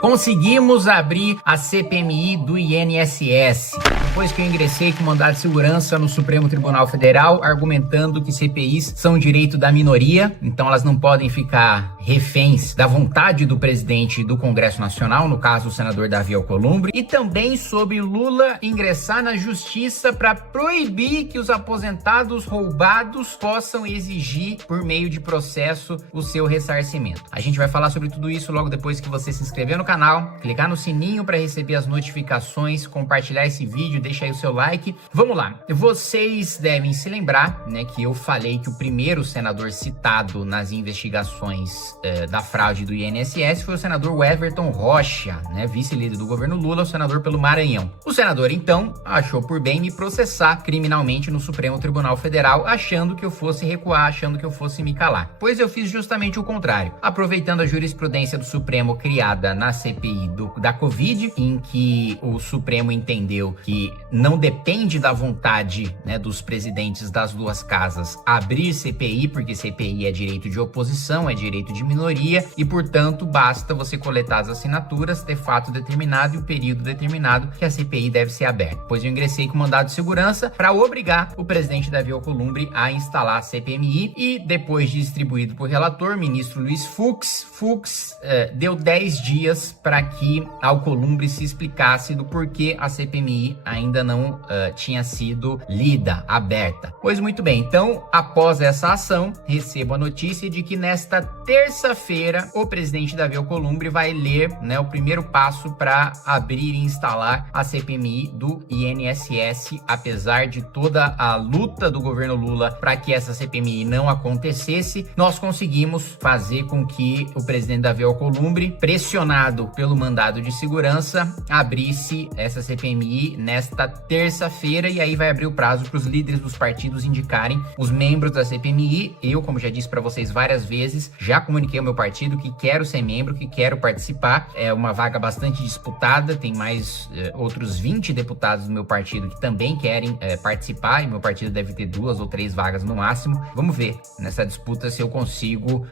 Conseguimos abrir a CPMI do INSS. Depois que eu ingressei com mandado de segurança no Supremo Tribunal Federal, argumentando que CPIs são direito da minoria, então elas não podem ficar reféns da vontade do presidente do Congresso Nacional, no caso o senador Davi Alcolumbre, e também sobre Lula ingressar na justiça para proibir que os aposentados roubados possam exigir, por meio de processo, o seu ressarcimento. A gente vai falar sobre tudo isso logo depois que você se inscrever no canal, clicar no sininho para receber as notificações, compartilhar esse vídeo, deixa aí o seu like. Vamos lá. Vocês devem se lembrar, né, que eu falei que o primeiro senador citado nas investigações da fraude do INSS foi o senador Everton Rocha, né, vice-líder do governo Lula, o senador pelo Maranhão. O senador, então, achou por bem me processar criminalmente no Supremo Tribunal Federal, achando que eu fosse recuar, achando que eu fosse me calar. Pois eu fiz justamente o contrário. Aproveitando a jurisprudência do Supremo criada na CPI da Covid, em que o Supremo entendeu que não depende da vontade, né, dos presidentes das duas casas abrir CPI, porque CPI é direito de oposição, é direito de minoria, e portanto basta você coletar as assinaturas, ter fato determinado e o período determinado que a CPI deve ser aberta. Pois eu ingressei com mandado de segurança para obrigar o presidente Davi Alcolumbre a instalar a CPMI, e depois de distribuído por relator, ministro Luiz Fux deu 10 dias para que Alcolumbre se explicasse do porquê a CPMI ainda não tinha sido lida, aberta. Pois muito bem, então, após essa ação, recebo a notícia de que nesta terça-feira o presidente Davi Alcolumbre vai ler, né, o primeiro passo para abrir e instalar a CPMI do INSS, apesar de toda a luta do governo Lula para que essa CPMI não acontecesse. Nós conseguimos fazer com que o presidente Davi Alcolumbre, pressionado pelo mandado de segurança, abrisse essa CPMI nesta terça-feira, e aí vai abrir o prazo para os líderes dos partidos indicarem os membros da CPMI. Eu, como já disse para vocês várias vezes, já comuniquei ao meu partido que quero ser membro, que quero participar. É uma vaga bastante disputada, tem mais outros 20 deputados do meu partido que também querem participar, e meu partido deve ter 2 ou 3 vagas no máximo. Vamos ver nessa disputa se eu consigo,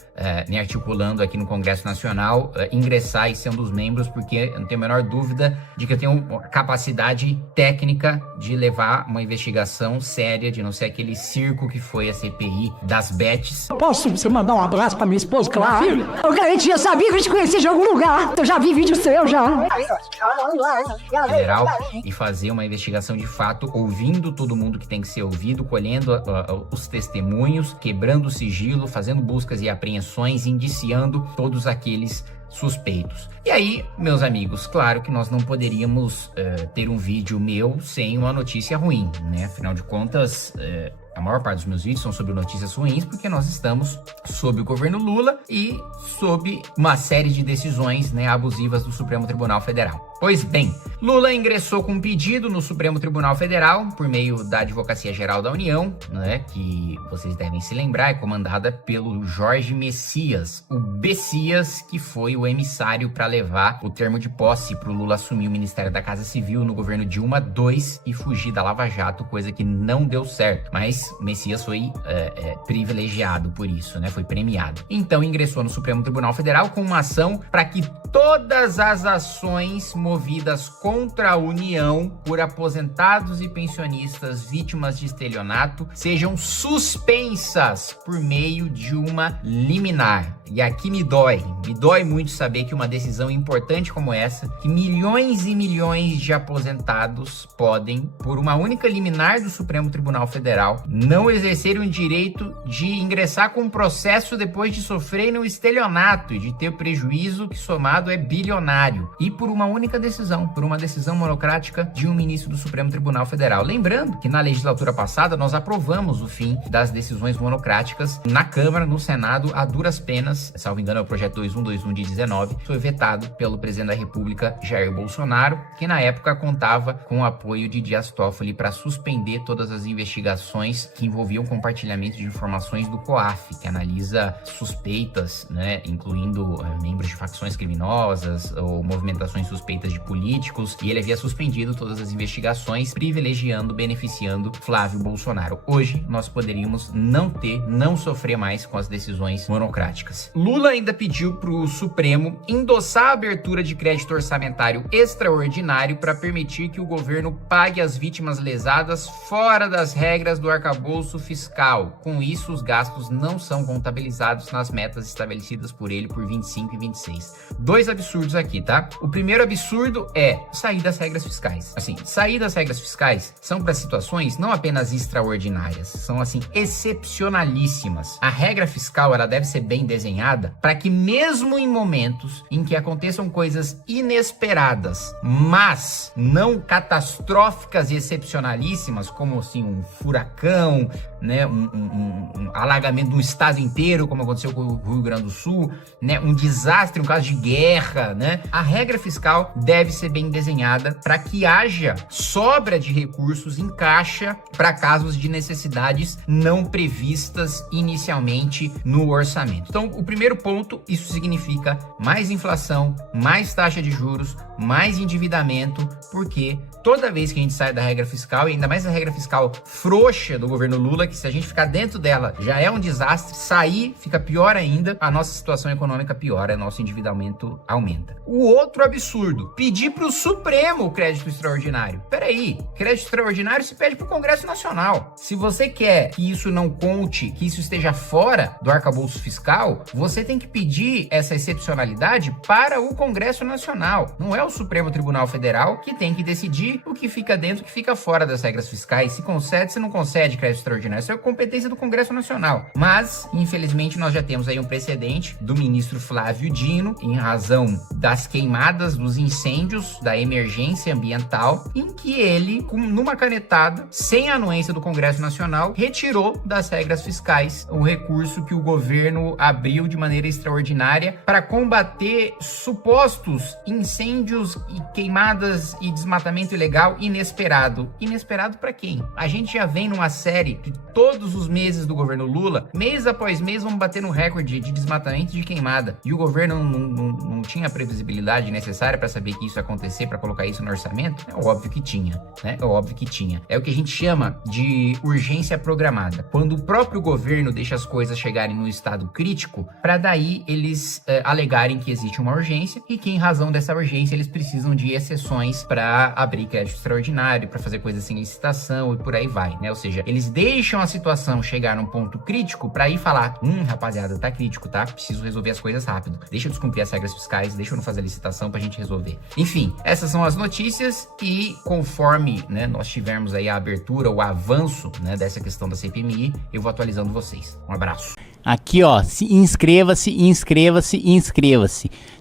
me articulando aqui no Congresso Nacional, ingressar e ser um dos membros, porque eu não tenho a menor dúvida de que eu tenho capacidade técnica de levar uma investigação séria, de não ser aquele circo que foi a CPI das bets. Posso você mandar um abraço pra minha esposa, claro? Eu garantia, eu sabia que eu te conhecia de algum lugar. Eu já vi vídeo seu, já. Federal, e fazer uma investigação de fato, ouvindo todo mundo que tem que ser ouvido, colhendo os testemunhos, quebrando o sigilo, fazendo buscas e apreensões, indiciando todos aqueles suspeitos. E aí, meus amigos, claro que nós não poderíamos ter um vídeo meu sem uma notícia ruim, né? Afinal de contas, a maior parte dos meus vídeos são sobre notícias ruins, porque nós estamos sob o governo Lula e sob uma série de decisões, né, abusivas do Supremo Tribunal Federal. Pois bem, Lula ingressou com um pedido no Supremo Tribunal Federal por meio da Advocacia Geral da União, né, que vocês devem se lembrar, é comandada pelo Jorge Messias, o Bessias, que foi o emissário para levar o termo de posse para o Lula assumir o Ministério da Casa Civil no governo Dilma II e fugir da Lava Jato, coisa que não deu certo. Mas Messias foi privilegiado por isso, né? Foi premiado. Então ingressou no Supremo Tribunal Federal com uma ação para que todas as ações movidas contra a União por aposentados e pensionistas vítimas de estelionato sejam suspensas por meio de uma liminar. E aqui me dói muito saber que uma decisão importante como essa, que milhões e milhões de aposentados podem, por uma única liminar do Supremo Tribunal Federal, não exercerem o direito de ingressar com um processo depois de sofrerem um estelionato e de ter prejuízo que somado é bilionário. E por uma única decisão, por uma decisão monocrática de um ministro do Supremo Tribunal Federal. Lembrando que na legislatura passada nós aprovamos o fim das decisões monocráticas na Câmara, no Senado, a duras penas, salvo engano é o projeto 2121 de 19, foi vetado pelo presidente da República, Jair Bolsonaro, que na época contava com o apoio de Dias Toffoli para suspender todas as investigações que envolviam compartilhamento de informações do COAF, que analisa suspeitas, né, incluindo membros de facções criminosas ou movimentações suspeitas de políticos, e ele havia suspendido todas as investigações, privilegiando, beneficiando Flávio Bolsonaro. Hoje nós poderíamos não sofrer mais com as decisões monocráticas. mais, Lula ainda pediu para o Supremo endossar a abertura de crédito orçamentário extraordinário para permitir que o governo pague as vítimas lesadas fora das regras do arcabouço fiscal. Com isso, os gastos não são contabilizados nas metas estabelecidas por ele por 25 e 26. Dois absurdos aqui, tá? O primeiro absurdo é sair das regras fiscais. Assim, sair das regras fiscais são para situações não apenas extraordinárias, são assim excepcionalíssimas. A regra fiscal, ela deve ser bem desenhada para que mesmo em momentos em que aconteçam coisas inesperadas, mas não catastróficas e excepcionalíssimas, como assim um furacão, né, um alagamento de um estado inteiro, como aconteceu com o Rio Grande do Sul, né, um desastre, um caso de guerra, né? A regra fiscal deve ser bem desenhada para que haja sobra de recursos em caixa para casos de necessidades não previstas inicialmente no orçamento. Então, o primeiro ponto, isso significa mais inflação, mais taxa de juros, mais endividamento, porque toda vez que a gente sai da regra fiscal, e ainda mais a regra fiscal frouxa do governo Lula, que se a gente ficar dentro dela já é um desastre, sair fica pior ainda, a nossa situação econômica piora, nosso endividamento aumenta. O outro absurdo, pedir para o Supremo o crédito extraordinário. Peraí, crédito extraordinário se pede para o Congresso Nacional. Se você quer que isso não conte, que isso esteja fora do arcabouço fiscal, você tem que pedir essa excepcionalidade para o Congresso Nacional. Não é o Supremo Tribunal Federal que tem que decidir o que fica dentro e o que fica fora das regras fiscais. Se concede, se não concede crédito extraordinário. Isso é competência do Congresso Nacional. Mas, infelizmente, nós já temos aí um precedente do ministro Flávio Dino, em razão das queimadas, dos incêndios, da emergência ambiental, em que ele, numa canetada, sem a anuência do Congresso Nacional, retirou das regras fiscais o recurso que o governo abriu de maneira extraordinária para combater supostos incêndios e queimadas e desmatamento ilegal inesperado. Inesperado para quem? A gente já vem numa série de todos os meses do governo Lula, mês após mês vamos bater no recorde de desmatamento e de queimada. E o governo não tinha a previsibilidade necessária para saber que isso ia acontecer, para colocar isso no orçamento? É óbvio que tinha, né? É óbvio que tinha. É o que a gente chama de urgência programada. Quando o próprio governo deixa as coisas chegarem num estado crítico, para daí eles alegarem que existe uma urgência e que em razão dessa urgência eles precisam de exceções para abrir crédito extraordinário, para fazer coisas sem licitação e por aí vai, né? Ou seja, eles deixam a situação chegar num ponto crítico para ir falar, rapaziada, tá crítico, tá? Preciso resolver as coisas rápido. Deixa eu descumprir as regras fiscais, deixa eu não fazer a licitação pra gente resolver. Enfim, essas são as notícias e conforme, né, nós tivermos aí a abertura, o avanço, né, dessa questão da CPMI, eu vou atualizando vocês. Um abraço. Aqui, ó, inscreva-se.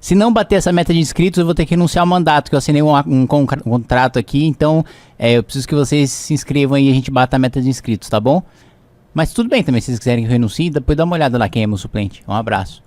Se não bater essa meta de inscritos, eu vou ter que renunciar ao mandato, que eu assinei um contrato aqui, então eu preciso que vocês se inscrevam aí e a gente bata a meta de inscritos, tá bom? Mas tudo bem também, se vocês quiserem que eu renuncie, depois dá uma olhada lá quem é meu suplente. Um abraço.